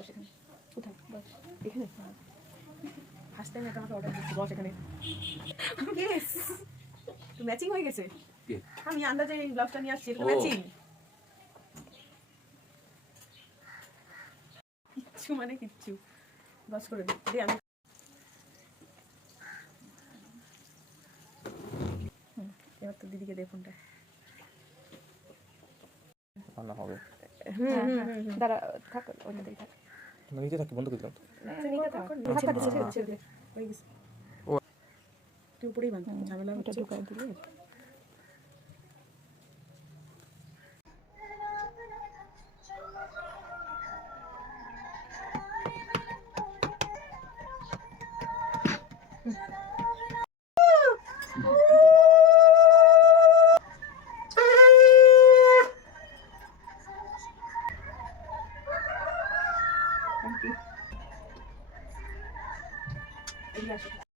বস এখানে। কোথায়? বস এখানে। ফার্স্ট টাইম এটা আমাকে অর্ডার দিচ্ছি, বস এখানে। ইয়েস, তো ম্যাচিং হয়ে গেছে। আমি আন্দাজে এই ব্লাউজটা নিয়ে আসছি, এটা ম্যাচিং। কিচ্ছু মানে কিচ্ছু, বস করে দিচ্ছি আমি। এবার তো দিদিকে দে ফোনটা। রান্না হবে। দাঁড়া, থাক ওইটাতেই থাক। নিচে থাকি, বন্ধ করে দিলাম। ধাক্কা দিচ্ছে, ছেড়ে দে, হয়ে গেছে। তুই উপরেই বাঁধ, ঝামেলা হচ্ছে। ঢুকাই দিলে Thank you.